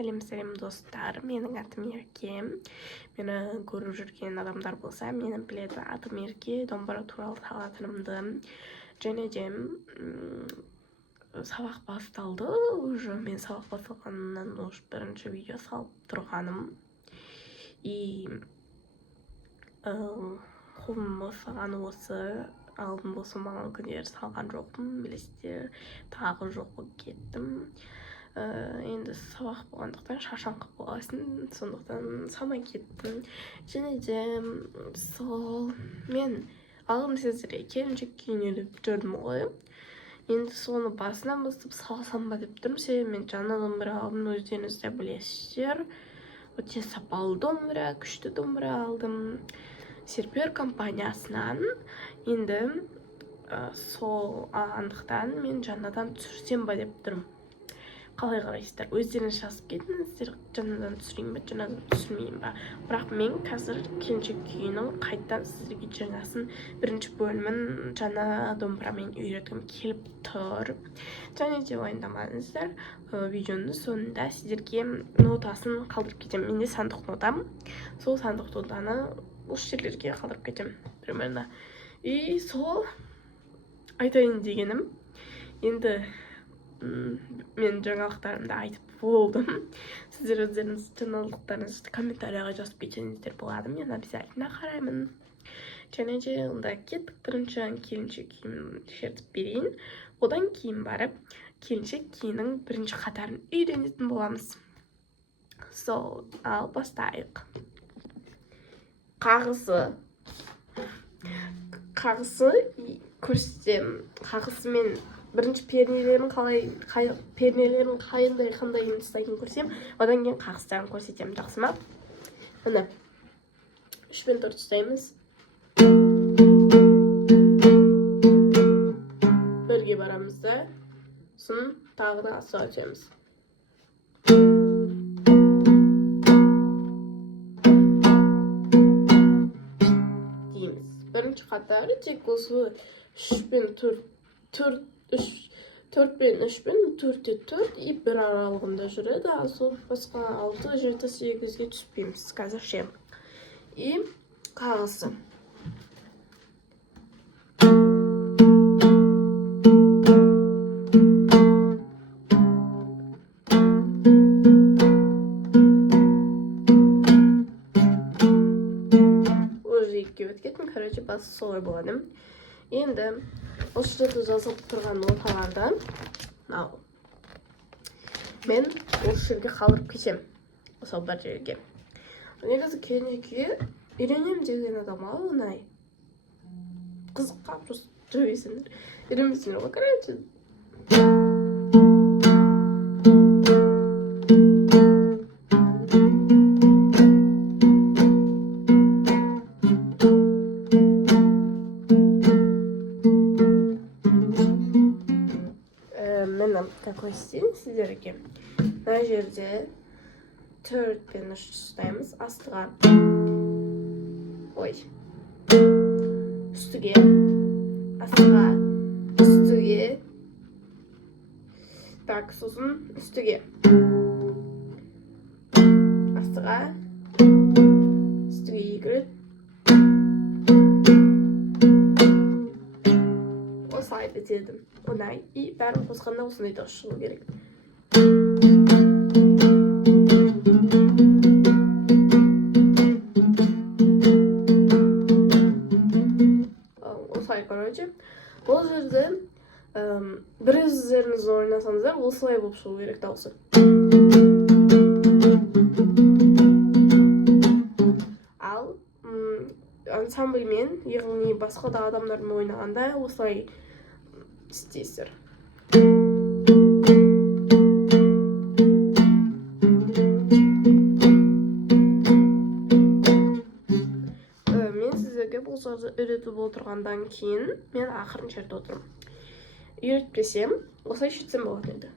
Сәлем достар, менің атым Ерке. Мені көріп жүрген адамдар болса, мені біледі, атым Ерке, домбыра туралы салатынымды. Және де сабақ басталды, уже мен сабақ басталғаннан уже бірінші видео салып тұрғаным. И қолым босаған осы, алдын босамаған күндер салған жоқпын, білесіздер, тағы жоқ болып кеттім. Енді сабақ болғандықтан шаршаңқы боласың, сондықтан салмай кеттім. Және де сол мен алдын сіздерге келіншек киініп жүрдім ғой. Енді соны басынан бастап салсам ба деп тұрмын, себебі мен жаңа домбыра алдым, өздеріңіз де білесіздер. Өте сапалы домбыра, күшті домбыра алдым Серпер компаниясынан. Енді сол андықтан мен жаңадан түсірсем ба деп тұрмын. Қалай қарайсыздар? Өздеріңіз жазып кетіңіздер, жаңадан түсірейін бе, жаңадан түсірмейін бе. Бірақ мен қазір келіншек күйінің қайттан сіздерге жаңасын бірінші бөлімін жаңа домбырамен үйреткім келіп тұр. Және де уайымдамаңыздар, видеоның соңында сіздерге нотасын қалдырып кетемін. Менде сандық нотам, сол сандық нотаны осы жерлерге қалдырып кетемін примерно. И сол айтайын дегенім, енді мен жаңалықтарымды айтып болдым. Сіздер өздеріңіз жаңалықтарыңызды комментарияға жазып кетсеңіздер болады, мен обязательно қараймын. Және де онда кеттік, бірінші келіншек киімін шертіп берейін. Одан кейін барып келіншек киімнің бірінші қатарын үйренетін боламыз. Сол, ал бастайық. Қағысы көрсетемін. Қағысымен бірінші пернелерін қандай ұстайтынын көрсем, одан кейін қағыстарын көрсетемін, жақсы ма? Міне, 3 пен 4 ұстаймыз. Бірге барамыз да, сосын тағы да аса өтеміз. Дейміз. Бірінші қатары тек осы 3 пен 4 пен 3 пен 4-те 4 и бір аралығында жүреді, ал сол басқа 6, 7, 8-ге түспейміз қазірше. И қағысы. Уже 2-ге өткеттім, короче, басы солай болады. Енді осы жерде жазылып тұрған ноталардан мен осы жерге қалдырып кетем. Осы бір жерге. Негізі келіншекке үйренем деген адам оңай. Қызыққа просто жүресіңдер. Үйренбейсіңдер ғой, короче. Какой стиль сіздерге? Мына жерде 4 пен 3 ұстаймыз, астыға. Ой. Үстіге. Астыға. Үстіге. Так, сосын үстіге. Астыға. Үстіге егіліп. Осылай бітедім. Онай. И бәрін қосқанда осындай дауыс шығу керек. Осылай, короче. Ол жерде бір өздеріңіз ойнасаңыздар, осылай болып шығу керек дауысы. Ал ансамбльмен, яғни басқа да адамдармен ойнағанда осылай істейсіздер. Мен сіздерге бұл жарды үйретіп отырғандан кейін мен ақырын жерде отырмын. Үйретпесем, осылай шетсем болады еді.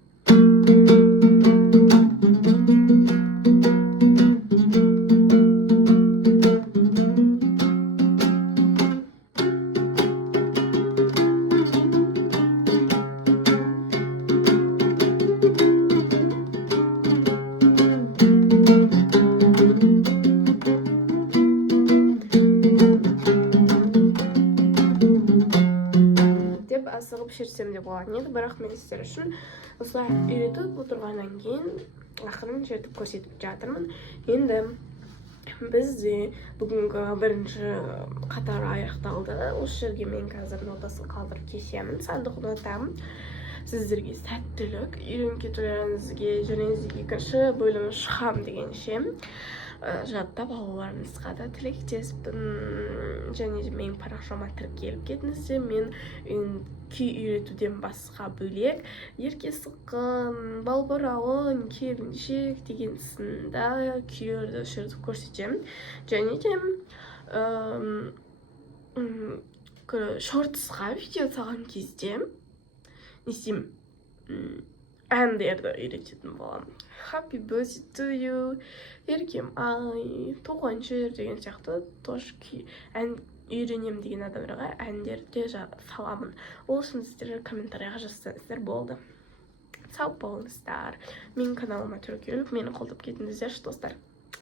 болатын еді, бірақ мен сіздер үшін осылай үйретіп отырғаннан кейін ақырын жетіп көрсетіп жатырмын. Енді бізде бүгінгі бірінші қатар аяқталды. Осы жерге мен қазір нотасын қалдырып кесемін, сандық нотам. Сіздерге сәттілік, үйреніп кетулеріңізге, және екінші бөлім шығам дегенше жаттап алуларыңызға да тілектеспін. Және менің парақшама тіркеліп кетіңіздер. Мен күй үйретуден басқа бөлек ерке сыққын, балбырауын, келіншек деген сынды күйлерді шертіп көрсетемін. Және де шортсқа видео салған кезде не істеймін, әндерді үйрететін боламын. Happy birthday to you, еркем ай, туған жер деген сияқты тоже ән үйренем деген адамдарға әндерді саламын. Ол үшін сіздер комментарияға жазсаңыздар болды. Сау болыңыздар. Менің каналыма тіркеліп, мені қолдап кетіңіздер, достар.